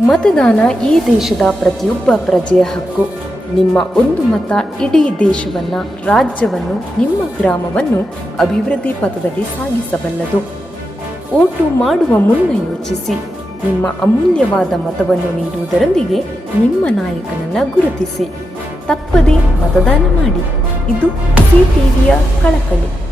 ಮತದಾನ ಈ ದೇಶದ ಪ್ರತಿಯೊಬ್ಬ ಪ್ರಜೆಯ ಹಕ್ಕು. ನಿಮ್ಮ ಒಂದು ಮತ ಇಡೀ ದೇಶವನ್ನು, ರಾಜ್ಯವನ್ನು, ನಿಮ್ಮ ಗ್ರಾಮವನ್ನು ಅಭಿವೃದ್ಧಿ ಪಥದಲ್ಲಿ ಸಾಗಿಸಬಲ್ಲದು. ಓಟು ಮಾಡುವ ಮುನ್ನ ಯೋಚಿಸಿ. ನಿಮ್ಮ ಅಮೂಲ್ಯವಾದ ಮತವನ್ನು ನೀಡುವುದರೊಂದಿಗೆ ನಿಮ್ಮ ನಾಯಕನನ್ನು ಗುರುತಿಸಿ. ತಪ್ಪದೇ ಮತದಾನ ಮಾಡಿ. ಇದು CTVಯ ಕಳಕಳಿ.